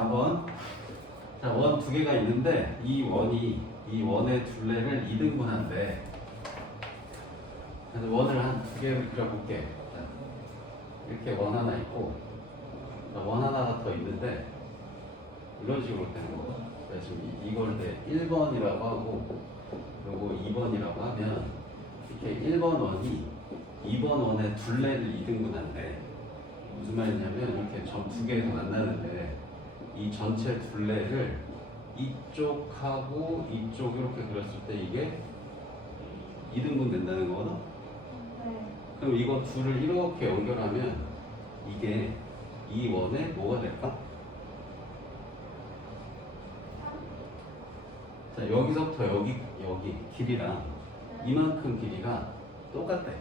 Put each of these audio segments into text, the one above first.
4번. 자, 원 두 개가 있는데 이 원의 둘레를 2등분한대. 그래서 원을 한 두 개를 그려볼게. 자, 이렇게 원 하나 있고, 자, 원 하나가 더 있는데 이런 식으로 되는 거고. 지금 이걸 1번이라고 하고, 그리고 2번이라고 하면 이렇게 1번 원이 2번 원의 둘레를 2등분한대. 무슨 말이냐면 이렇게 점 두 개에서 만나는데 이 전체 둘레를 이쪽하고 이쪽 이렇게 그렸을 때 이게 2등분 된다는 거거든? 네. 그럼 이거 둘을 이렇게 연결하면 이게 이 원의 뭐가 될까? 자, 여기서부터 여기 길이랑 이만큼 길이가 똑같대.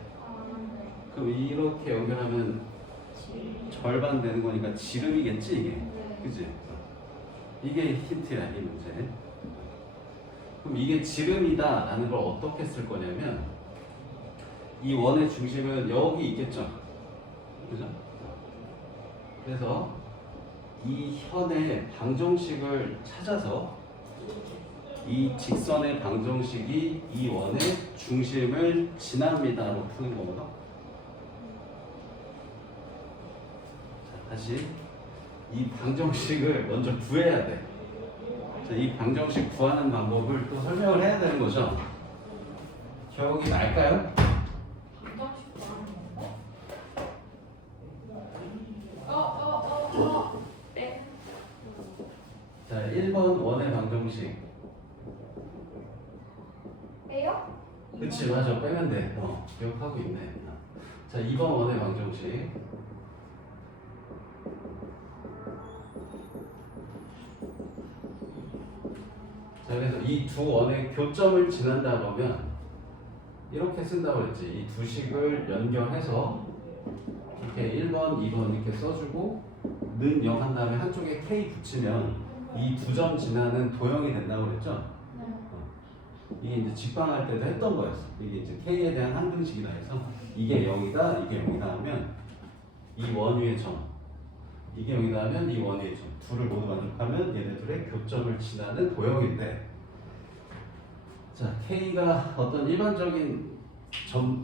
그럼 이렇게 연결하면 절반 되는 거니까 지름이겠지 이게. 네. 그치? 이게 힌트야 이 문제. 그럼 이게 지름이다 라는 걸 어떻게 쓸 거냐면 이 원의 중심은 여기 있겠죠? 그죠? 그래서 이 현의 방정식을 찾아서 이 직선의 방정식이 이 원의 중심을 지납니다로 푸는 거거든. 자, 다시 이 방정식을 먼저 구해야 돼. 자, 이 방정식 구하는 방법을 또 설명을 해야 되는 거죠. 기억이 날까요? 네. 자, 1번 원의 방정식. 빼요? 그치, 맞아. 빼면 돼. 기억하고 있네. 자, 2번 원의 방정식. 자, 그래서 이 두 원의 교점을 지난다 그러면 이렇게 쓴다고 그랬지. 이 두 식을 연결해서 이렇게 1번, 2번 이렇게 써주고 는 0 한 다음에 한쪽에 K 붙이면 이 두 점 지나는 도형이 된다고 그랬죠. 네. 이게 이제 직방할 때도 했던 거였어. 이게 이제 K에 대한 항등식이라 해서 이게 0이다, 이게 0이다 하면 이 원위의 점, 이게 0이다 하면 이 원위의 점, 둘을 모두 만족하면 얘네들의 교점을 지나는 도형인데, 자, K가 어떤 일반적인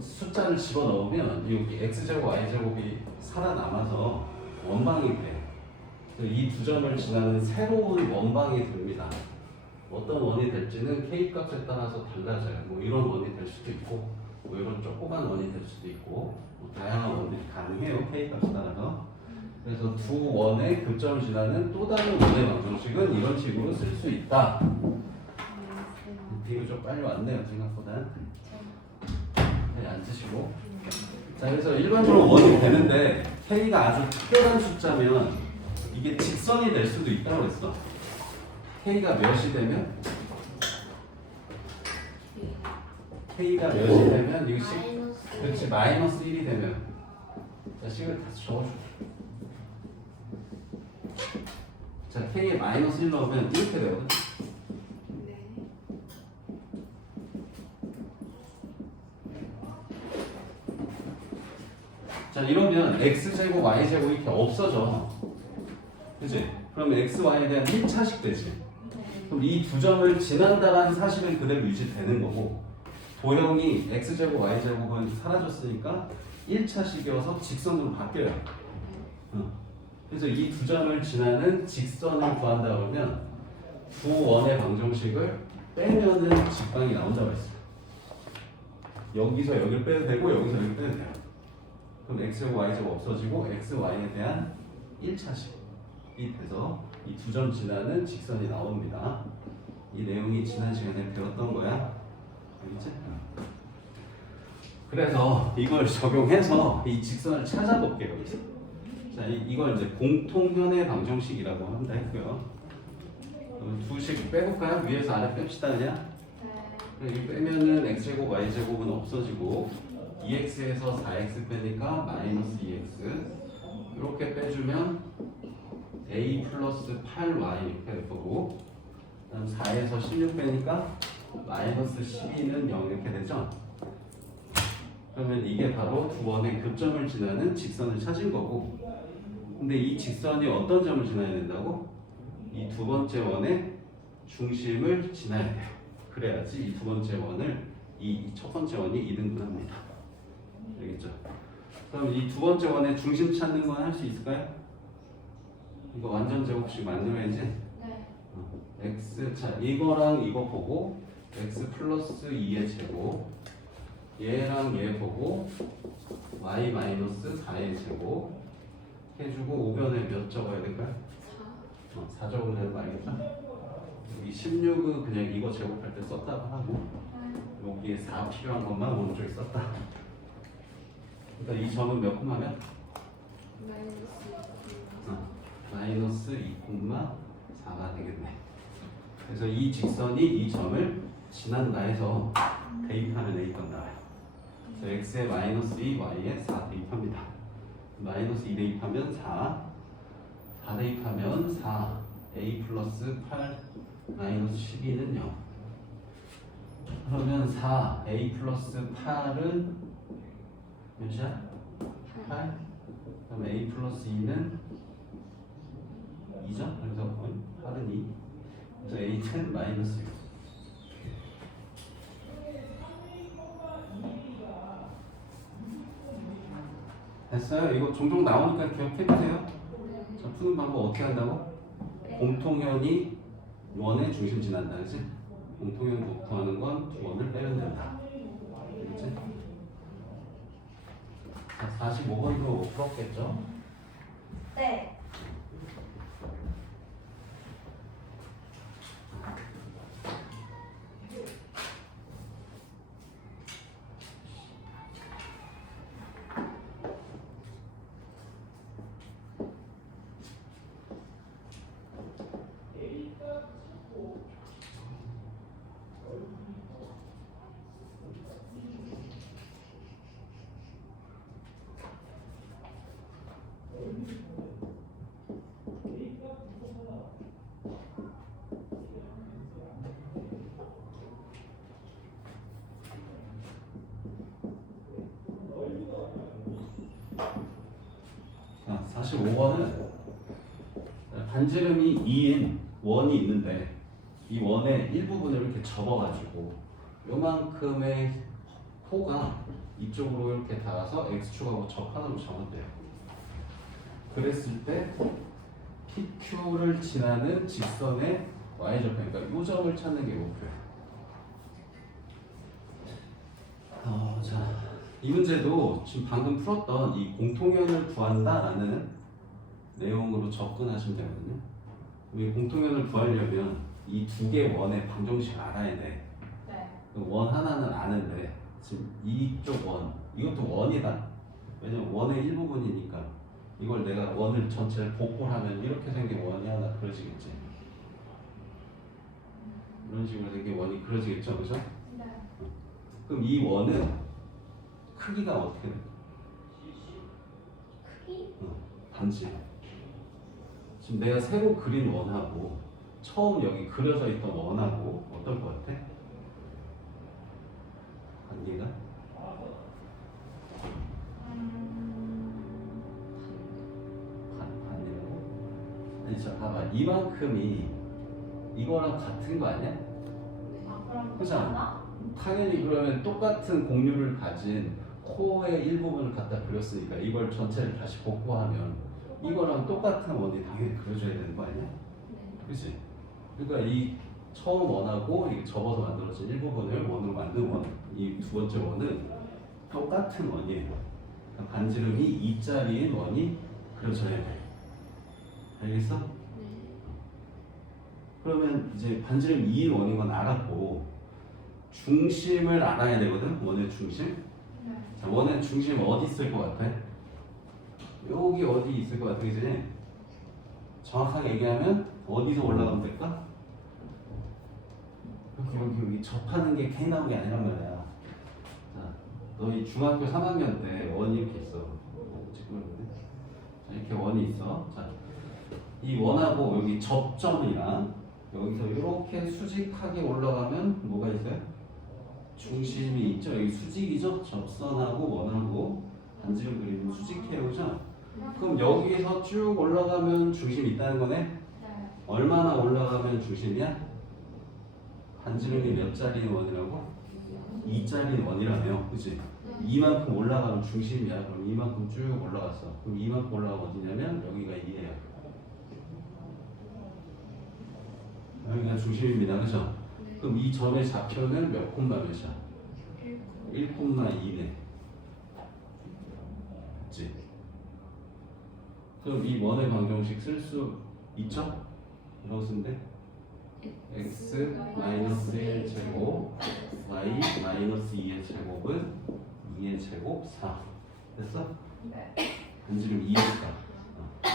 숫자를 집어넣으면 여기 X제곱, Y제곱이 살아남아서 원방이 돼. 이 두 점을 지나는 새로운 원방이 됩니다. 어떤 원이 될지는 K 값에 따라서 달라져요. 뭐 이런 원이 될 수도 있고, 뭐 이런 조그만 원이 될 수도 있고, 뭐 다양한 원들이 가능해요. K 값에 따라서. 그래서 두 원의 교점을 지나는 또 다른 원의 방정식은 이런 식으로 쓸 수 있다. 비교적 빨리 왔네요, 생각보다. 네, 앉으시고. 자, 그래서 일반적으로 원이 되는데 K가 아주 특별한 숫자면 이게 직선이 될 수도 있다고 그랬어. K가 몇이 되면? K가 몇이 되면 이거 식, 그렇지, 마이너스 1이 되면. 자, 식을 다시 적어줘. 자, K에 마이너스 1 넣으면 이렇게 되거든. 자, 이러면 X제곱, Y제곱 이렇게 없어져. 그치? 그럼 X, Y에 대한 1차식 되지. 그럼 이 두 점을 지난다라는 사실은 그대로 유지되는 거고, 도형이 X제곱, Y제곱은 사라졌으니까 1차식이어서 직선으로 바뀌어요. 그래서 이 두 점을 지나는 직선을 구한다 그러면 두 원의 방정식을 빼면은 직방이 나온다고 했어요. 여기서 여기를 빼도 되고 여기서 여기를 빼도 돼요. 그럼 X제곱, Y제곱 없어지고 X, Y에 대한 1차식이 돼서 이 두 점 지나는 직선이 나옵니다. 이 내용이 지난 시간에 배웠던 거야. 알겠지? 그래서 이걸 적용해서 이 직선을 찾아볼게요. 여기서. 자, 이걸 이제 공통현의 방정식이라고 한다 했고요. 그럼 두 식 빼볼까요? 위에서 아래 뺍시다 그냥. 여기 빼면은 X제곱, Y제곱은 없어지고 2x에서 4x 빼니까 마이너스 2x 이렇게 빼주면 a 플러스 8y 이렇게 될 거고, 그다음 4에서 16 빼니까 마이너스 12는 0 이렇게 되죠. 그러면 이게 바로 두 원의 교점을 지나는 직선을 찾은 거고, 근데 이 직선이 어떤 점을 지나야 된다고? 이 두 번째 원의 중심을 지나야 돼요. 그래야지 이 두 번째 원을 이 첫 번째 원이 2등분합니다. 알겠죠? 그럼 이 두 번째 원의 중심 찾는 건 할 수 있을까요? 이거 완전 제곱식 만들어야지. 네. x 자 이거랑 이거 보고 x 플러스 2의 제곱 얘랑 얘 보고 y 마이너스 4의 제곱 해주고 우변에 몇 적어야 될까요? 4 적으면 되는 거 알겠죠? 여기 16은 그냥 이거 제곱할 때 썼다고 하고 여기에 4 필요한 것만 오른쪽에 썼다. 그러니까 이 점은 몇 콤마면? 마이너스 2,4가 되겠네. 그래서 이 직선이 이 점을 지난다 해서 대입하면 A가 나와요. 그래서 X에 마이너스 2, Y에 4 대입합니다. 마이너스 2 대입하면 4, 4 대입하면 4, A 플러스 8, 마이너스 12는 0. 그러면 4, A 플러스 8은 몇이야? 8? 그럼 A 플러스 2는 2죠? 그래서 8은 2. 그래서 A는 마이너스 6. 됐어요? 이거 종종 나오니까 기억해주세요. 자, 푸는 방법 어떻게 한다고? 공통현이 원의 중심 지난다, 그치? 공통현 구하는 건 두 원을 빼면 된다. 그치? 자, 45번도 풀었겠죠? 네. 자, 45번은 반지름이 2인 원이 있는데 이 원의 일부분을 이렇게 접어가지고 요만큼의 호가 이쪽으로 이렇게 닿아서 x축하고 접하는 접었대요. 그랬을 때 PQ를 지나는 직선의 y절편, 그러니까 이 점을 찾는 게 목표예요. 자, 이 문제도 지금 방금 풀었던 이 공통현을 구한다라는 내용으로 접근하시면 되거든요. 이 공통현을 구하려면 이 두 개 원의 방정식을 알아야 돼. 네. 원 하나는 아는데 지금 이쪽 원, 이것도 원이다. 왜냐면 원의 일부분이니까 이걸 내가 원을 전체를 복구하면 이렇게 생긴 원이 하나 그려지겠지. 이런 식으로 생긴 원이 그려지겠죠, 그죠? 네. 그럼 이 원은 크기가 어떻게 돼? 크기? 반지. 지금 내가 새로 그린 원하고 처음 여기 그려져 있던 원하고 어떨 것 같아? 관계가? 반대라고? 아니 자 봐봐, 이만큼이 이거랑 같은 거 아니야? 아, 그럼 그죠? 하나? 당연히 그러면 똑같은 공률을 가진 코어의 일부분을 갖다 그렸으니까 이걸 전체를 다시 복구하면 이거랑 똑같은 원이 당연히 그려줘야 되는 거 아니야? 네. 그치? 그러니까 이 처음 원하고 이게 접어서 만들어진 일부분을 원으로 만든 원, 이 두 번째 원은 똑같은 원이에요. 그러니까 반지름이 2짜리인 원이 그려져야 돼. 알겠어? 네. 그러면 이제 반지름 2인 원인 건 알았고 중심을 알아야 되거든. 원의 중심. 네. 자, 원의 중심 어디 있을 것 같아? 여기 어디 있을 것 같아, 그지? 정확하게 얘기하면 어디서 올라가면 될까? 여기 접하는 게 K 나오는 게 아니란 말이야. 자, 너희 중학교 3학년 때 원이 이렇게 있어. 자, 이렇게 원이 있어. 자, 이 원하고 여기 접점이랑 여기서 이렇게 수직하게 올라가면 뭐가 있어요? 중심이 있죠. 여기 수직이죠. 접선하고 원하고 반지름 그리면 수직해요, 그죠? 그럼 여기서 쭉 올라가면 중심이 있다는 거네. 네. 얼마나 올라가면 중심이야? 반지름이 몇 짜리 원이라고? 2짜리 원이라며, 그치? 이만큼 올라가면 중심이야. 그럼 이만큼 쭉 올라갔어. 그럼 이만큼 올라가면 어디냐면 여기가 2예요. 여기가 중심입니다. 그죠? 그럼 이 점의 좌표는 몇 콤마 몇이야? 1,2네. 그치? 그럼 이 원의 방정식 쓸 수 있죠? 뭐라고 쓰면 돼? x 마이너스 1 제곱 y 마이너스 2의 제곱은 2의 제곱 4 됐어? 네. 반지름 2니까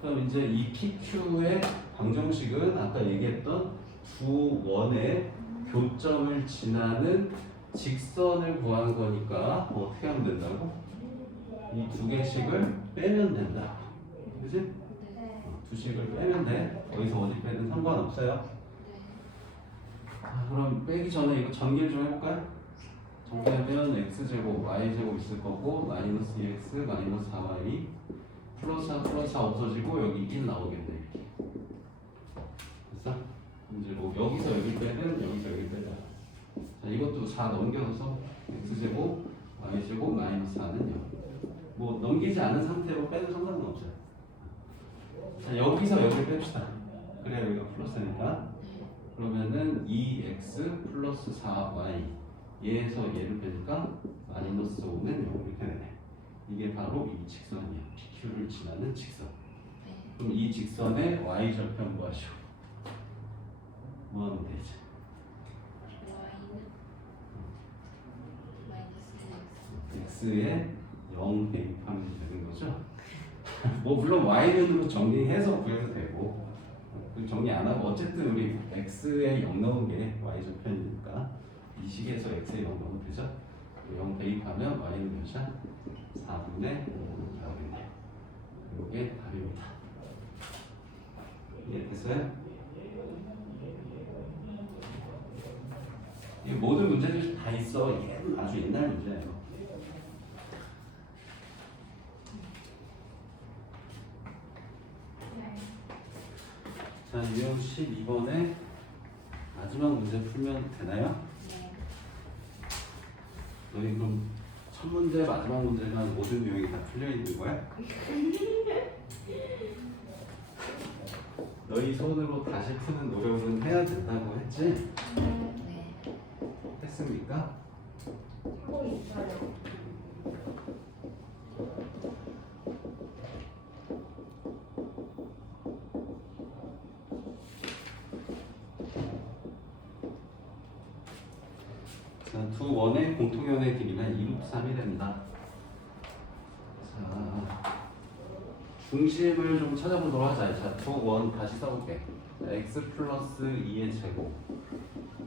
그럼 이제 이 PQ의 방정식은 아까 얘기했던 두 원의 교점을 지나는 직선을 구하는 거니까 어떻게 하면 된다고? 이 두 개씩을 빼면 된다. 그치? 네. 두 식을 빼면 돼. 어디서 어디 빼든 상관없어요. 그럼 빼기 전에 이거 전개를 좀 해볼까요? 전개하면 x제곱, y제곱 있을 거고 마이너스 2x, 마이너스 4y 플러스 4 없어지고 여기 1 나오겠네. 이렇게. 됐어? 이제 뭐 여기서 여기 빼든 여기서 여기 빼든 자 이것도 4 넘겨서 x제곱, y제곱, 마이너스 4는 0. 뭐 넘기지 않은 상태로 빼도 상관은 없어요. 자 여기서 여기 뺍시다. 그래야 여기가 플러스니까 그러면은 2x 플러스 4y 얘에서 얘를 빼니까 마이너스 5는 0 이렇게 되네. 이게 바로 이 직선이야. PQ를 지나는 직선. 그럼 이 직선의 y절편 구하시오. 뭐 하면 되지? x에 0 대입하면 되는 거죠? 뭐 물론 y는으로 정리해서 구해도 되고 정리 안 하고 어쨌든 우리 x에 0 넣은 게 y절편이니까 이 식에서 x에 0 넣으면 되죠? 0 대입하면 y는 몇이야? 4분의 5 나오겠네. 이게 답입니다. 이해됐어요? 이 모든 문제들이 다 있어. 얘는 아주 옛날 문제예요. 네. 자, 유형 12번에 마지막 문제 풀면 되나요? 네. 너희 그럼 첫 문제, 마지막 문제만 모든 유형이 다 풀려 있는 거야? 너희 손으로 다시 푸는 노력은 해야 된다고 했지? 네. 했습니까? 하고 있어요. 자, 두 원의 공통연의 길이는 2루트 3이 됩니다. 자, 중심을 좀 찾아보도록 하자. 자, 두 원 다시 써볼게. 자, x 플러스 2의 제곱,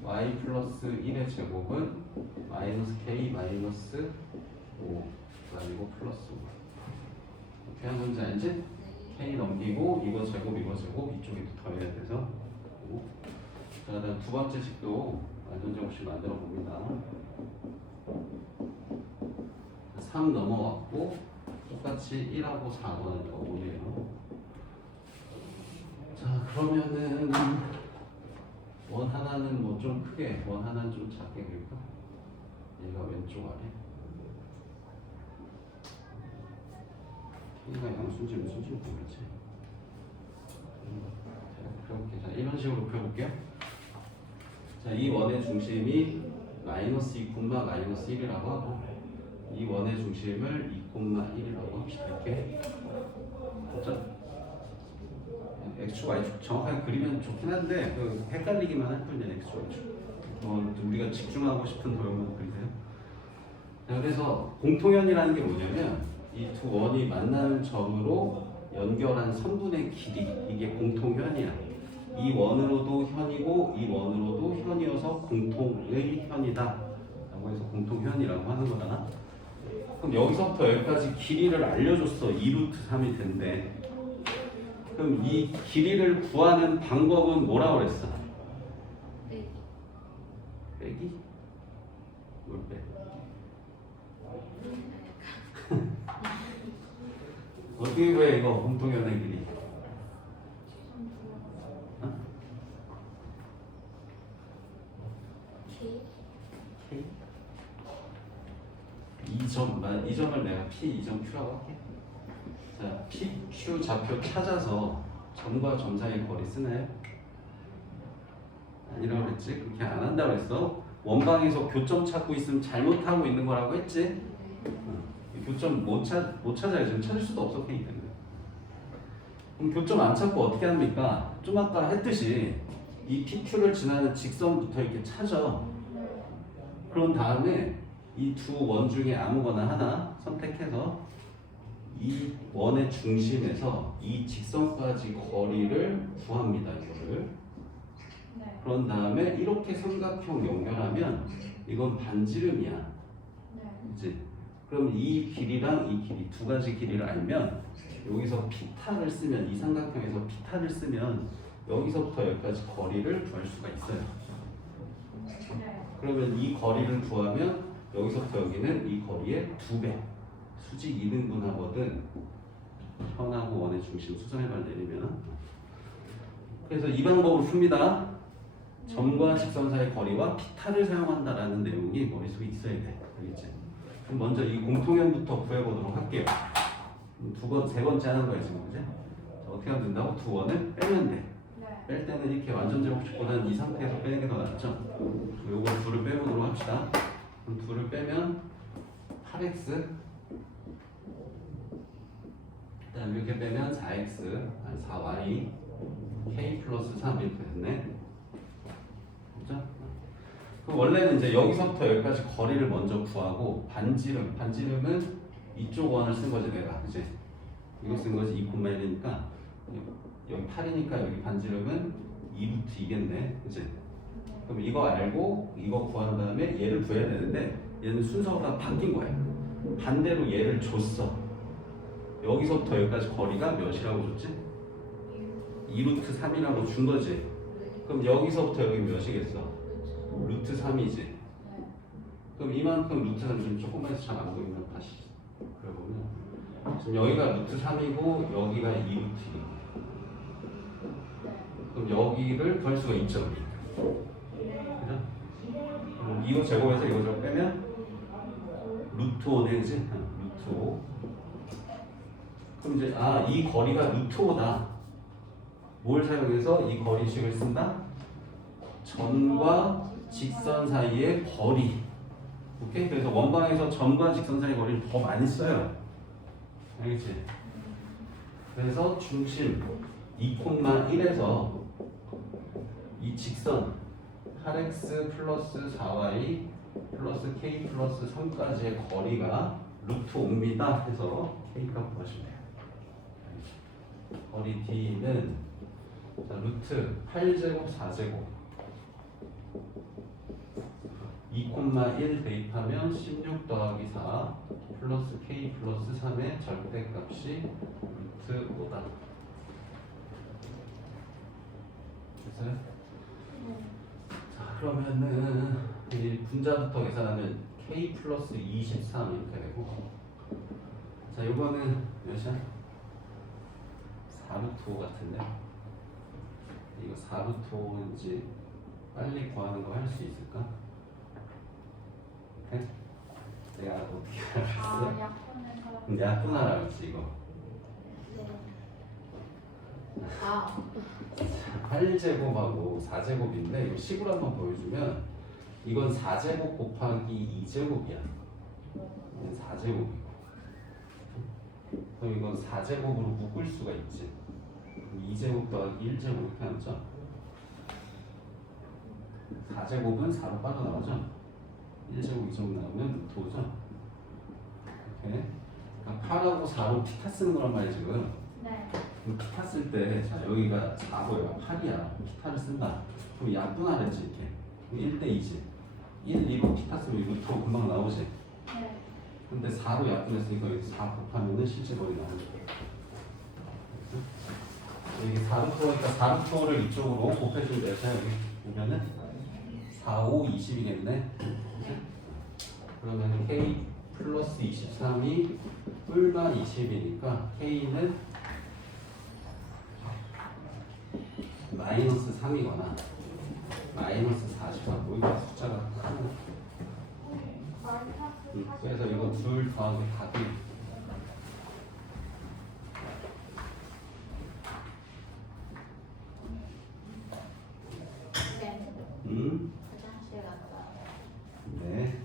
y 플러스 1의 제곱은 마이너스 k 마이너스 5, 그리고 플러스 5. 이렇게 한 문제 알지? k 넘기고 이거 제곱 이쪽에 또 더해야 돼서 5. 자, 그다음 두 번째 식도 완전 제곱식 만들어 봅니다. 3 넘어왔고 똑같이 1하고 4번은 더 5예요. 자, 그러면은 원 하나는 뭐 좀 크게, 원 하나는 좀 작게 그릴까? 얘가 왼쪽 아래. 얘가 양수인지 무슨지 모르겠지. 자, 펴볼게. 자, 이런 식으로 펴볼게요. 자, 이 원의 중심이 마이너스 2, 마이너스 1이라고 하고 이 원의 중심을 2, 1이라고 합시다. 이렇게. 됐죠? X축, Y축 정확하게 그리면 좋긴 한데 그 헷갈리기만 할 뿐이야. X축, Y축. 우리가 집중하고 싶은 도형만 그리세요. 자, 그래서 공통연이라는 게 뭐냐면 이 두 원이 만나는 점으로 연결한 선분의 길이 이게 공통현이야. 이 원으로도 현이고 이 원으로도 현이어서 공통의 현이다 라고 해서 공통현이라고 하는 거잖아. 그럼 여기서부터 여기까지 길이를 알려줬어. 2루트 3이 된대. 그럼 이 길이를 구하는 방법은 뭐라고 그랬어? 빼기? 뭘 빼? 어떻게 구해 이거 공통연의 길이? 이 점을 내가 P, 이 점 Q라고 할게. 자, PQ 좌표 찾아서 점과 점 사이 거리 쓰나요? 아니라고 그랬지? 그렇게 안 한다고 했어. 원방에서 교점 찾고 있으면 잘못하고 있는 거라고 했지? 교점 못 찾아요. 지금 찾을 수도 없어, K는. 그럼 교점 안 찾고 어떻게 합니까? 좀 아까 했듯이 이 PQ를 지나는 직선부터 이렇게 찾아. 그런 다음에 이 두 원 중에 아무거나 하나 선택해서 이 원의 중심에서 이 직선까지 거리를 구합니다. 이거를. 네. 그런 다음에 이렇게 삼각형 연결하면 이건 반지름이야. 네. 그치? 그럼 이 길이랑 이 길이 두 가지 길이를 알면 여기서 피타를 쓰면 이 삼각형에서 피타를 쓰면 여기서부터 여기까지 거리를 구할 수가 있어요. 네. 그러면 이 거리를 구하면 여기서부터 여기는 이 거리의 2배. 수직 2등분 하거든. 현하고 원의 중심 수선해발 내리면. 그래서 이 방법으로 풉니다. 점과 직선 사이의 거리와 피타를 사용한다라는 내용이 머릿속에 있어야 돼. 알겠지? 그럼 먼저 이 공통연부터 구해보도록 할게요. 세 번째 하는 거야 지금, 그지? 어떻게 하면 된다고? 두 원을 빼면 돼. 네. 뺄 때는 이렇게 완전 제곱식보다는 이 상태에서 빼는 게 더 낫죠? 요걸 둘을 빼보도록 합시다. 그럼 둘을 빼면 8x, 그 다음 이렇게 빼면 4x, 아니 4y, k 플러스 3 이렇게 됐네. 그죠? 그럼 원래는 이제 여기서부터 여기까지 거리를 먼저 구하고 반지름은 이쪽 원을 쓴 거지 내가, 그지? 이거 쓴 거지 2,1이니까 여기 8이니까 여기 반지름은 2루트 2겠네, 그지? 그럼 이거 알고 이거 구한 다음에 얘를 구해야 되는데 얘는 순서가 바뀐 거야. 반대로 얘를 줬어. 여기서부터 여기까지 거리가 몇이라고 줬지? 2루트 3이라고 준 거지. 그럼 여기서부터 여기 몇이겠어? 루트 3이지. 그럼 이만큼 루트 3이 좀 조금만 해서 잘 안 보이면 다시 그려보면 지금 여기가 루트 3이고 여기가 2루트 2. 그럼 여기를 구할 수가 있죠. 그죠? 그럼 이거 제곱해서 이거 제곱 빼면 루트 5네, 그지? 루트 5. 그럼 이제 이 거리가 루트 5다. 뭘 사용해서 이 거리식을 쓴다? 점과 직선 사이의 거리. 오케이? 그래서 원방에서 점과 직선 사이의 거리를 더 많이 써요. 알겠지? 그래서 중심 2,1에서 이 직선 8x 플러스 4y 플러스 k 플러스 3까지의 거리가 루트 5입니다. 해서 k값 구하시면 돼요. 거리 d는 자, 루트 8제곱 4제곱 2,1 대입하면 16 더하기 4 플러스 k 플러스 3의 절대값이 루트 5다. 됐어요? 자, 그러면은 이 분자부터 계산하면 k 플러스 23 이렇게 되고, 자, 요거는 몇이야? 4루트 5 같은데 이거 4루트 5인지 빨리 구하는 거 할 수 있을까? 네? 내가 어떻게 알았어? 약혼에서. 약분하라 그랬지 이거. 네. 8제곱하고 4제곱인데 이거 식으로 한번 보여주면 이건 4제곱 곱하기 2제곱이야. 이건 4제곱이고. 그럼 이건 4제곱으로 묶을 수가 있지. 2제곱 더하기 1제곱 이렇게 하죠. 4제곱은 4로 빠져나오죠. 1제곱 2제곱 나오면 루트 5죠. 이렇게. 그러니까 8하고 4로 피타 쓰는 거란 말이야 지금. 네. 그럼 피타 쓸 때, 자, 여기가 4고요. 8이야. 피타를 쓴다. 그럼 약분하랬지, 이렇게. 1대 2지. 1, 2로 피타 쓰면 루트 5 금방 나오지. 네. 근데 4로 약분했으니까 여기 4 곱하면은 실제 거리 나오는 거예요. 여기 4루트 5니까 4루트 5를 이쪽으로 곱해주면 몇이야, 여기 보면은? 4, 5, 20이겠네. 그러면 K 플러스 23이 뿔마 20이니까 K는 마이너스 3이거나 마이너스 44. 여기가 숫자가 크고 마이너스 그래서 이거 둘 더하기 답이 네. 화장실 갔다 와요. 네.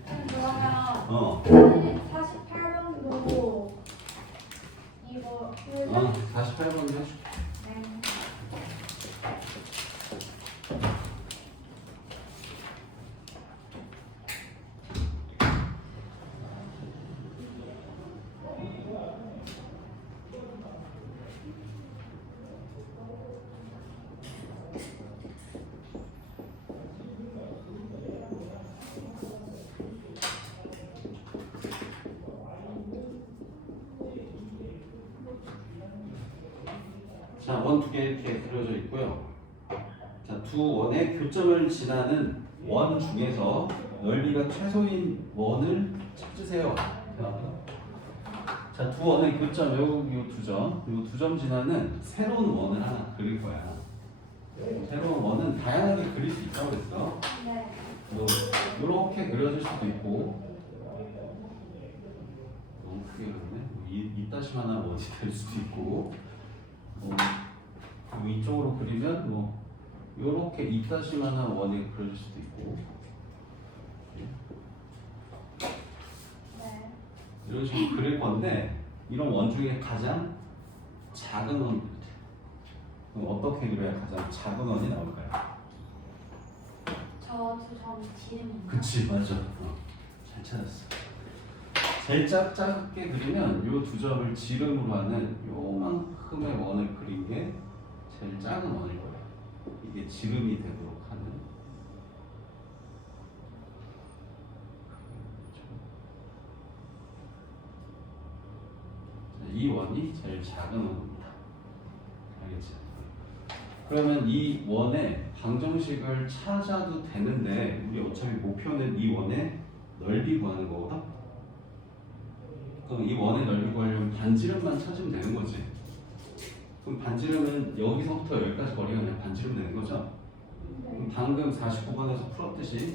그러면 48번도 이거 48번 해줄게. 네. 자, 원 두 개 이렇게 그려져 있고요. 자, 두 원의 교점을 지나는 원 중에서 넓이가 최소인 원을 찾으세요. 자, 두 원의 교점, 요 두 점, 요 두 점 지나는 새로운 원을 하나 그릴 거야. 새로운 원은 다양하게 그릴 수 있다고 그랬어. 네. 뭐 이렇게 그려질 수도 있고, 너무 크게 그렸네. 이따시 하나 원이 될 수도 있고, 위쪽으로 그리면 뭐 이렇게 이따시만한 원이 그려질 수도 있고, 네. 이런 식으로 그릴 건데 이런 원 중에 가장 작은 원이 돼요. 그럼 어떻게 그려야 가장 작은 원이 나올까요? 저 두 점 지름. 그치, 맞아. 잘 찾았어. 제일 작게 그리면 이 두 점을 지름으로 하는 요만큼의 원을 그린 게 제일 작은 원일 거예요. 이게 지름이 되도록 하는. 이 원이 제일 작은 원입니다. 알겠지? 그러면 이 원의 방정식을 찾아도 되는데 우리 어차피 목표는 이 원의 넓이 구하는 거거든? 그럼 이 원의 넓이 구하려면 반지름만 찾으면 되는 거지. 그럼 반지름은 여기서부터 여기까지 거리가 그냥 반지름 되는 거죠? 그럼 방금 49번에서 풀었듯이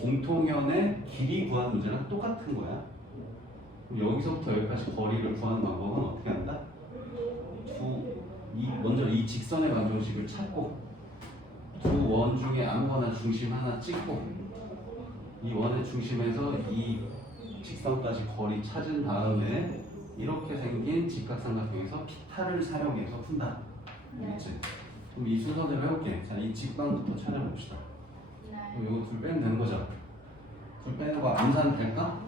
공통현의 길이 구하는 문제랑 똑같은 거야. 그럼 여기서부터 여기까지 거리를 구하는 방법은 어떻게 한다? 먼저 이 직선의 방정식을 찾고 두 원 중에 아무거나 중심 하나 찍고 이 원의 중심에서 이 직선까지 거리 찾은 다음에 이렇게 생긴 직각삼각형에서 피타를 사용해서 푼다. 알겠지? 그럼 이 순서대로 해볼게. 자, 이 직방부터 찾아봅시다. 네. 그럼 이거 둘 빼면 되는 거죠? 둘 빼는 거 암산 될까?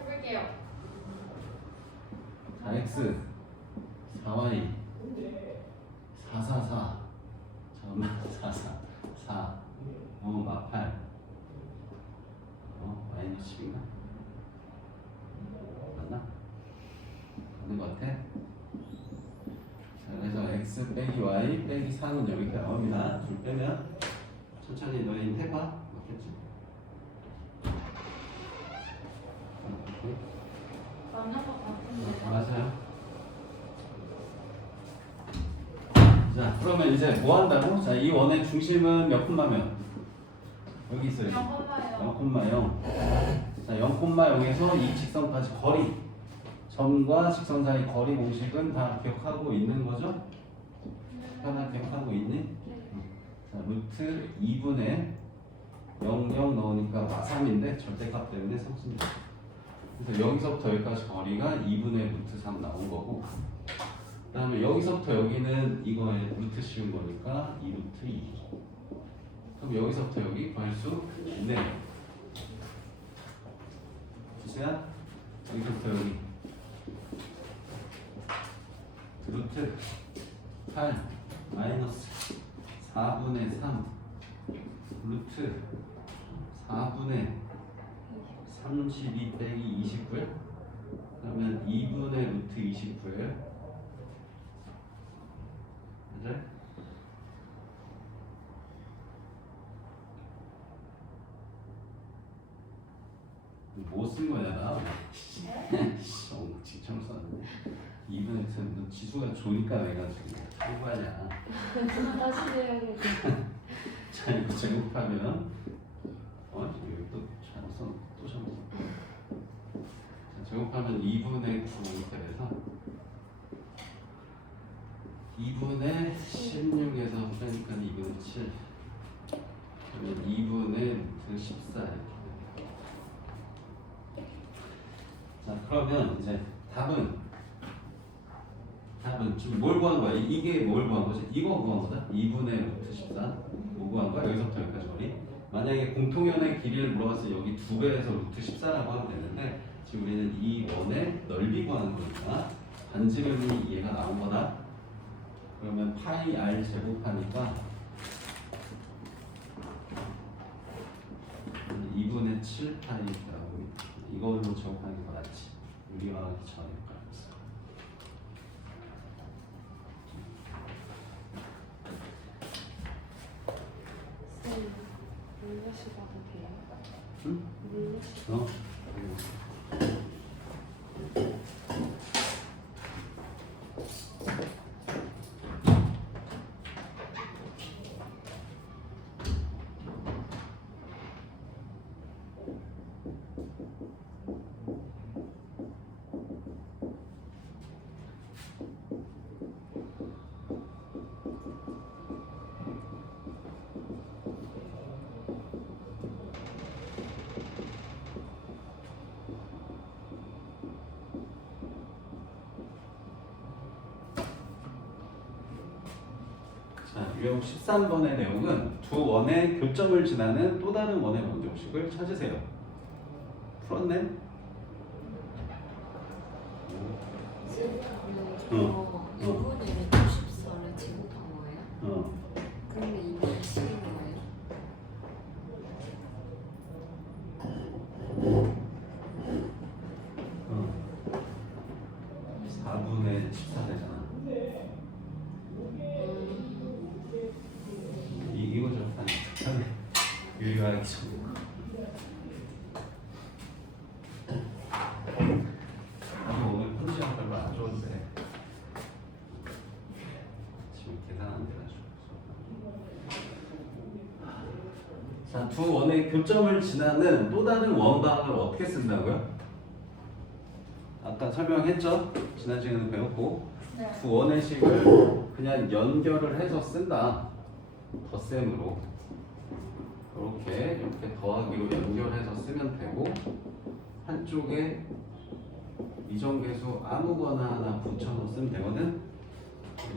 해볼게요. 4x 4y 444 잠깐만 44 4 8 마이너스 10인가? 맞나? 맞는 것 같아? 자, 그래서 x 빼기 y 빼기 4는 여기까지 나옵니다. 둘 빼면 천천히 너희 해봐. 맞겠지? 맞는 것 같은데. 맞아요. 자, 그러면 이제 뭐 한다고? 자, 이 원의 중심은 몇 콤마면? 여기 있어요. 0,0. 자, 0,0에서 이 직선까지 거리. 점과 직선 사이 거리 공식은 다 기억하고 있는 거죠? 하나 기억하고 있니? 자, 루트 2분의 00 넣으니까 3인데 절대값 때문에 30. 그래서 여기서부터 여기까지 거리가 2분의 루트 3 나온 거고, 그 다음에 여기서부터 여기는 이거에 루트 씌운 거니까 2루트 2. 그럼 여기서부터 여기 구할 수 있네요. 주세요. 여기서부터 여기 루트 8 마이너스 4분의 3 루트 4분의 32 빼기 29요? 그러면 2분의 루트 29예요. 맞아요? 뭐 쓴 거냐 나? 엉치청 썼네. 2분의 X는 너 지수가 좋으니까 내가 지금 공부하냐. 다시 해야겠다. 자, 이거 제곱하면 여기 또 잘못 써. 또 잘못 써. 제곱하면 2분의 9 이렇게 돼서 2분의 16에서 빼니까 2분의 7 그러면 2분의 루트 14 이렇게 돼요. 자 그러면 이제 답은 지금 뭘 구한 거야? 이게 뭘 구한 거지? 이거 구한 거다? 2분의 루트 14 뭐 구한 거야? 여기서부터 여기까지 거리 만약에 공통연의 길이를 물어봤을 때 여기 2배에서 루트 14라고 하면 되는데 지금 우리는 이 원의 넓이 구하는 거니까 반지름이 얘가 나온 거다. 그러면 파이 r 제곱하니까 2분의 7 파이 라고 이걸로 제곱하는 게 맞지. 우리가 하기 전에 깔았어. 쌤, 물레시 봐도 돼요? 응? 물레시. 어? 자, 유형 13번의 내용은 두 원의 교점을 지나는 또 다른 원의 방정식을 찾으세요. 풀었네? 이거 2분의 루트 14를 제곱한 거예요? 어. 그러면 이게 식인 거예요? 어. 4분의 14 되잖아. 이거죠. 유리하게 좀. 오늘 컨디션 별로 안 좋은데 지금 계산 안 돼가지고. 자, 두 원의 교점을 지나는 또 다른 원방을 어떻게 쓴다고요? 아까 설명했죠? 지난 시간에 배웠고 네. 두 원의 식을 그냥 연결을 해서 쓴다. 덧셈으로 이렇게 더하기로 연결해서 쓰면 되고 한쪽에 이정계수 아무거나 하나 붙여서 쓰면 되거든.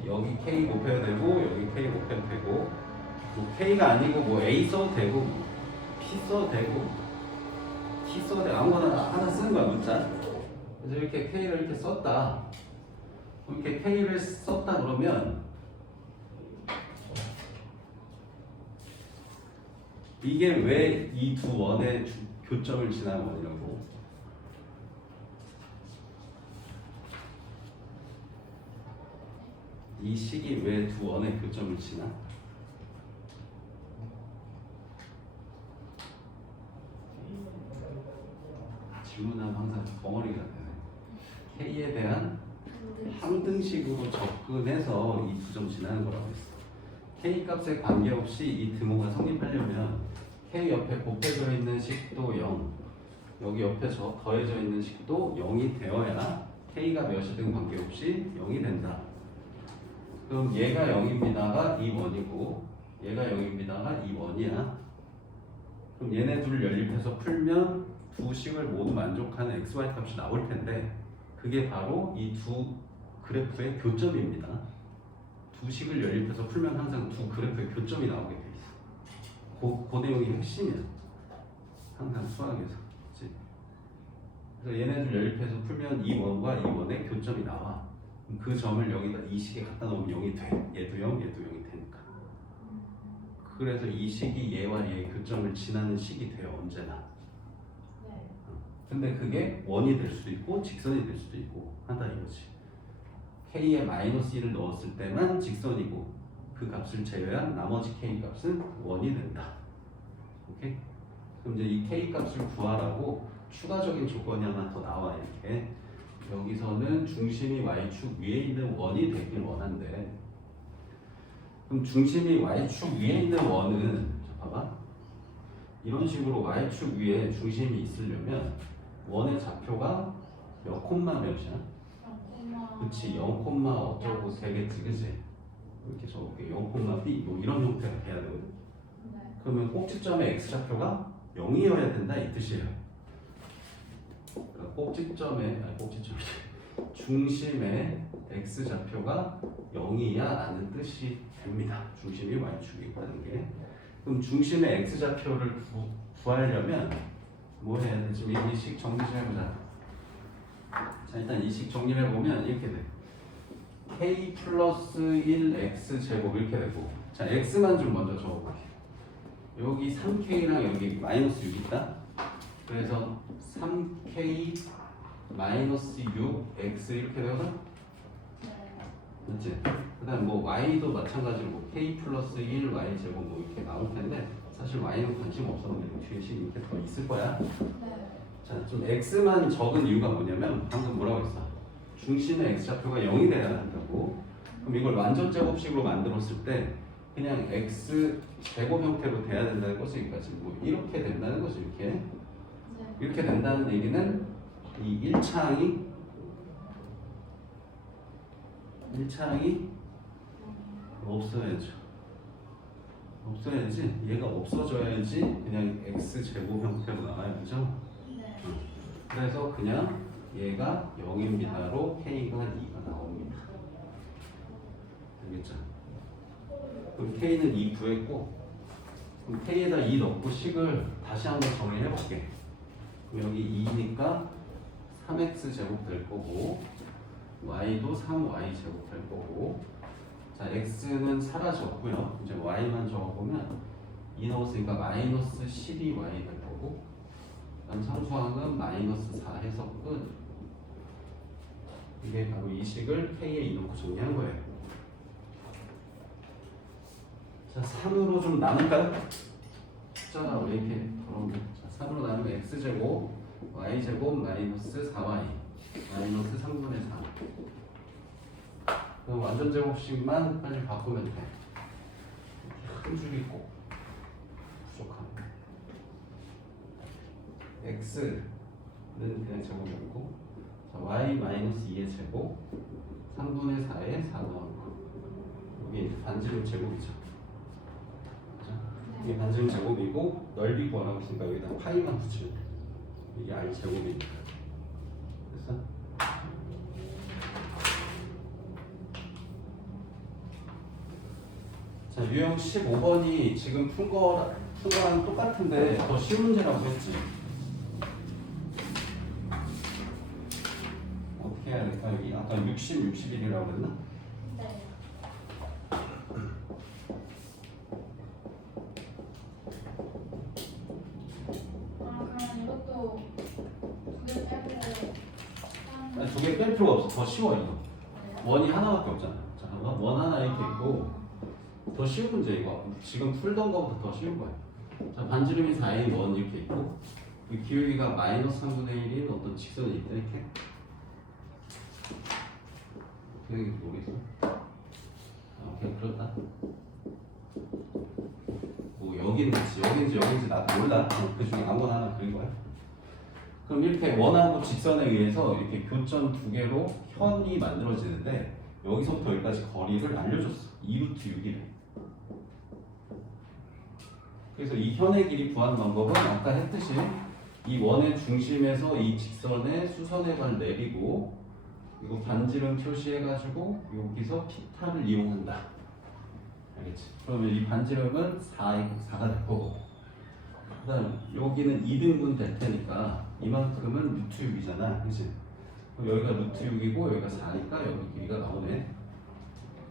여기 K 곱해야 되고 여기 K 곱해도 되고 뭐 K가 아니고 뭐 A 써도 되고 P 써도 되고 T 써도 되고 아무거나 하나 쓰는 거야 문자. 그래서 이렇게 K를 이렇게 썼다. 이렇게 K를 썼다 그러면 이게 왜 이 두 원의 교점을 지나는 원이라고? 이 식이 왜 두 원의 교점을 지나? 질문하면 항상 벙어리가 되네. K에 대한 항등식으로 접근해서 이 두 점 지나는 거라고 했어. K 값에 관계없이 이 등호가 성립하려면 K 옆에 곱해져 있는 식도 0, 여기 옆에 더해져 있는 식도 0이 되어야 K가 몇이든 관계없이 0이 된다. 그럼 얘가 0입니다가 이 원이고 얘가 0입니다가 이 원이야. 그럼 얘네 둘 연립해서 풀면 두 식을 모두 만족하는 XY 값이 나올 텐데 그게 바로 이 두 그래프의 교점입니다. 두 식을 연립해서 풀면 항상 두 그래프의 교점이 나오게 돼 있어. 그 내용이 핵심이야. 항상 수학에서. 그치? 그래서 얘네들 연립해서 풀면 이 원과 이 원의 교점이 나와. 그 점을 여기다 이 식에 갖다 놓으면 0이 돼. 얘도 0, 얘도 0이 되니까. 그래서 이 식이 얘와 얘의 교점을 지나는 식이 돼요. 언제나. 네. 근데 그게 원이 될 수도 있고 직선이 될 수도 있고 한다 이거지. K에 마이너스 1을 넣었을 때만 직선이고 그 값을 제외한 나머지 K 값은 원이 된다. 오케이? 그럼 이제 이 K 값을 구하라고 추가적인 조건이 하나 더 나와 이렇게. 여기서는 중심이 Y축 위에 있는 원이 되길 원한대. 그럼 중심이 Y축 위에 있는 원은 자 봐봐. 이런 식으로 Y축 위에 중심이 있으려면 원의 좌표가 몇 콤마 몇이야? 그치 0 어쩌고 되겠지 그치? 이렇게 적을게 0 B 뭐 이런 형태가 돼야 되거든. 그러면 꼭지점의 x좌표가 0이어야 된다 이 뜻이에요. 그러니까 꼭지점의 중심의 x좌표가 0이야 라는 뜻이 됩니다. 중심이 y축이고 하는 게. 그럼 중심의 x좌표를 구하려면 뭐 해야 되지? 이 식 정리 좀 해보자. 자 일단 이 식 정리해보면 이렇게 돼. k 플러스 1x 제곱 이렇게 되고, 자 x만 좀 먼저 적어볼게요. 여기 3k랑 여기 마이너스 6 있다. 그래서 3k 마이너스 6x 이렇게 되거든. 맞지? 그 다음 뭐 y도 마찬가지로 뭐 k 플러스 1 y 제곱 뭐 이렇게 나올 텐데 사실 y는 관심 없어. 그냥 뒤에 식 이렇게 더 있을 거야. 자, 좀 x만 적은 이유가 뭐냐면 방금 뭐라고 했어? 중심의 x좌표가 0이 돼야 한다고. 그럼 이걸 완전 제곱식으로 만들었을 때 그냥 x 제곱 형태로 돼야 된다는 거지. 그러니까 지금 뭐 이렇게 된다는 거지. 이렇게 된다는 얘기는 이 1차항이 없어야죠. 없어야지. 얘가 없어져야지 그냥 x 제곱 형태로 나와야죠. 그래서 그냥 얘가 0입니다로 k가 2가 나옵니다. 알겠죠? 그럼 k는 2 구했고, 그럼 k에다 2 넣고 식을 다시 한번 정리해 볼게. 그럼 여기 2니까 3x 제곱 될 거고, y도 3y 제곱 될 거고, 자 x는 사라졌고요. 이제 y만 적어보면 2 넣었으니까 마이너스 12y 될 거고, 그다음 상수항은 마이너스 4 해서 끝. 이게 바로 이 식을 k에 2 넣고 정리한 거예요. 자 3으로 좀 나눌까요? 숫자가 왜 이렇게 더러운데? 자 3으로 나누면 x제곱 y제곱 마이너스 4y 마이너스 3분의 4. 그럼 완전 제곱식만 빨리 바꾸면 돼. 큰 줄이 꼭 부족하네. x는 그냥 제곱이었고, 자, y 마이너스 2의 제곱 3분의 4에 4 넣고, 여기 이제 반지름 제곱이죠. 그죠? 이게 반지름 제곱이고 넓이 구하라고 했으니까 여기다 파이만 붙이면 돼. 이게 r 제곱이니까. 됐어? 자, 유형 15번이 지금 푼 거랑 똑같은데 더 쉬운 문제라고 했지. 어떻게 해야 될까? 여기 아까 60, 61이라고 그랬나? 그럼 이것도 2개 빼고 아니, 2개 뺄 필요가 없어. 더 쉬워 이거. 원이 하나밖에 없잖아. 자, 원 하나 이렇게 있고 더 쉬운 문제 이거. 지금 풀던 거보다 더 쉬운 거야. 자, 반지름이 4인 원 이렇게 있고, 그 기울기가 마이너스 3분의 1인 어떤 직선이 있다 이렇게. 어떻게 되는지 모르겠어. 그냥 그렇다. 뭐 여기인지 나도 몰라. 그 중에 아무거나 하나 그린 거야. 그럼 이렇게 원하고 직선에 의해서 이렇게 교점 2개로 현이 만들어지는데 여기서부터 여기까지 거리를 알려줬어. 2루트 6이래. 그래서 이 현의 길이 구하는 방법은 아까 했듯이 이 원의 중심에서 이 직선의 수선에 갈 랩이고, 이거 반지름 표시해가지고 여기서 피타를 이용한다. 알겠지? 그러면 이 반지름은 4가 될 거고, 그 다음 여기는 2등분 될 테니까 이만큼은 루트 6이잖아. 그치? 여기가 루트 6이고 여기가 4니까 여기 길이가 나오네.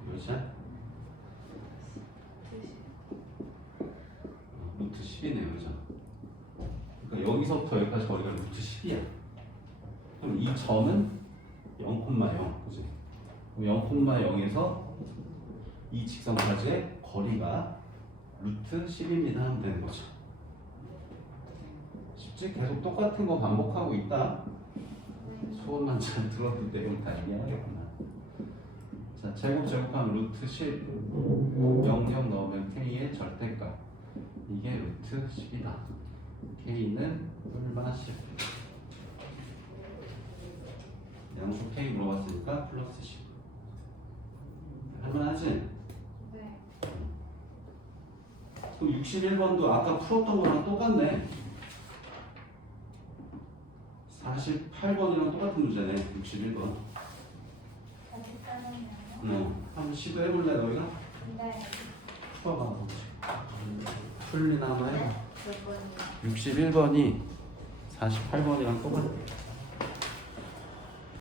몇이야? 루트 10이네요. 그죠? 그러니까 여기서부터 여기까지 거리가 루트 10이야. 그럼 이 점은 0,0. 그지? 0,0에서 이 직선까지의 거리가 루트 10입니다 하면 되는 거죠. 쉽지? 계속 똑같은 거 반복하고 있다. 수업만 잘 들어도 내용 다 이해하겠구나. 자, 제곱하면 루트 10 00 넣으면 k의 절대값, 이게 루트 10이다. k는 얼마 10. 양수 K 물어봤으니까 플러스 10. 할만하지? 네. 그럼 61번도 아까 풀었던 거랑 똑같네. 48번이랑 똑같은 문제네. 61번. 다시 짜장면. 한번 시도해볼래 너희가? 네. 풀어봐. 풀리나 한번 해봐. 몇 번이요? 61번이 48번이랑 똑같아.